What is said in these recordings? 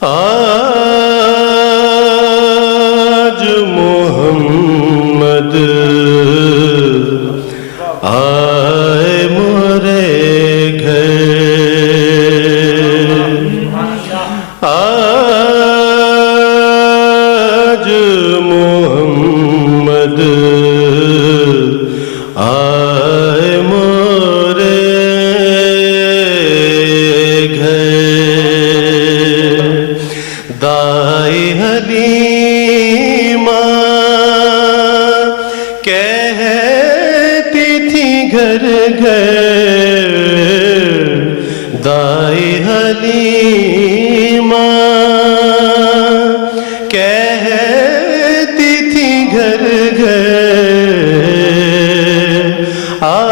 آج محمد آئے مورے گھر، آج محمد آئے مورے گھر، دائی حلیمہ کہتی تھی گھر گھر، دائی حلیمہ کہتی تھی گھر گھر، آج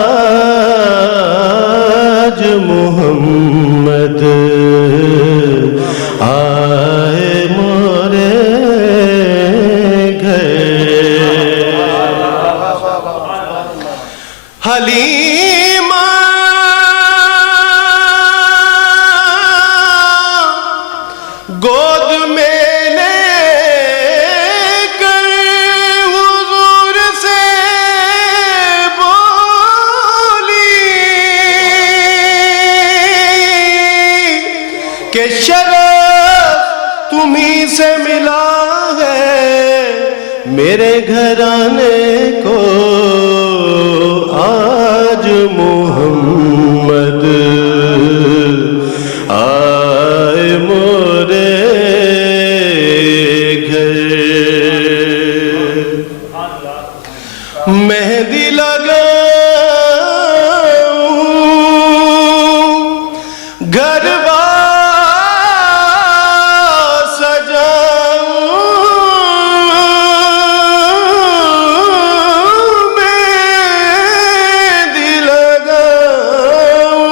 محمد آئے مورے گھر۔ حلیمہ گود میں لے کر حضور سے بولی کہ شرف تمہیں سے ملا ہے، میرے گھرانے کو آج محمد آئے مورے گھر۔ مہندی لگاؤں، گھر بار سجاؤں، مہندی لگاؤں،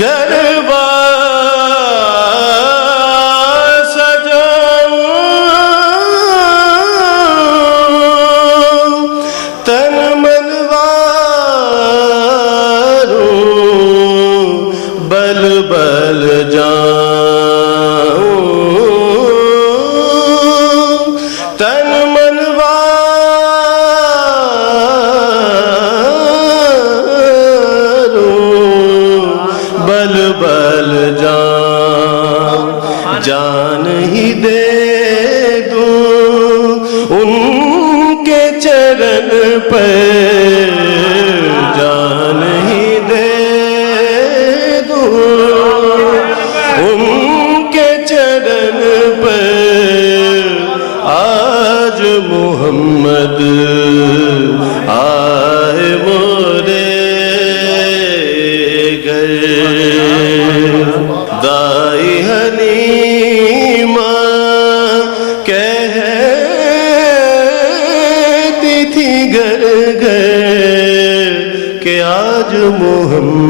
گھر بار سجاؤں، تن منواروں، بل بل جاؤں، تن منواروں، بل بل جاؤں، جان ہی دے دوں ان کے چرن پر، جان ہی دے دوں ان کے چرن پر، آج محمد آئے مورے گھر۔ دائی حلیمہ کہتی تھی گھر گھر کہ آج محمد